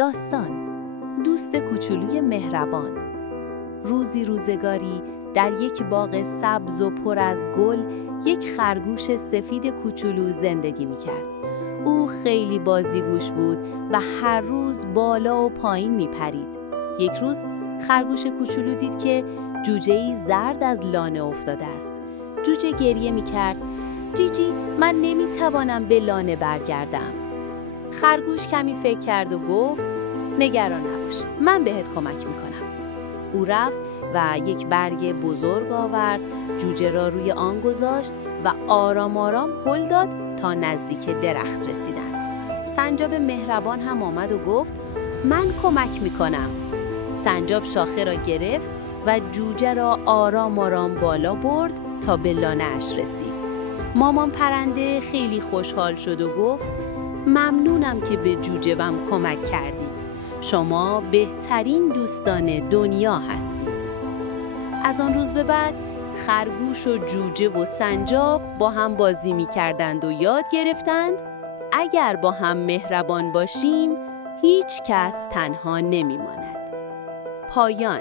داستان دوست کوچولوی مهربان. روزی روزگاری در یک باغ سبز و پر از گل یک خرگوش سفید کوچولو زندگی می‌کرد. او خیلی بازیگوش بود و هر روز بالا و پایین می‌پرید. یک روز خرگوش کوچولو دید که جوجه‌ای زرد از لانه افتاده است. جوجه گریه می‌کرد: جیجی، من نمی‌توانم به لانه برگردم. خرگوش کمی فکر کرد و گفت: نگران نباش، من بهت کمک می‌کنم. او رفت و یک برگ بزرگ آورد، جوجه را روی آن گذاشت و آرام آرام هل داد تا نزدیک درخت رسیدند. سنجاب مهربان هم آمد و گفت: من کمک می‌کنم. سنجاب شاخه را گرفت و جوجه را آرام آرام بالا برد تا به لانه‌اش رسید. مامان پرنده خیلی خوشحال شد و گفت: ممنونم که به جوجه‌ام کمک کردید. شما بهترین دوستان دنیا هستید. از آن روز به بعد خرگوش و جوجه و سنجاب با هم بازی می‌کردند و یاد گرفتند اگر با هم مهربان باشیم هیچ کس تنها نمی‌ماند. پایان.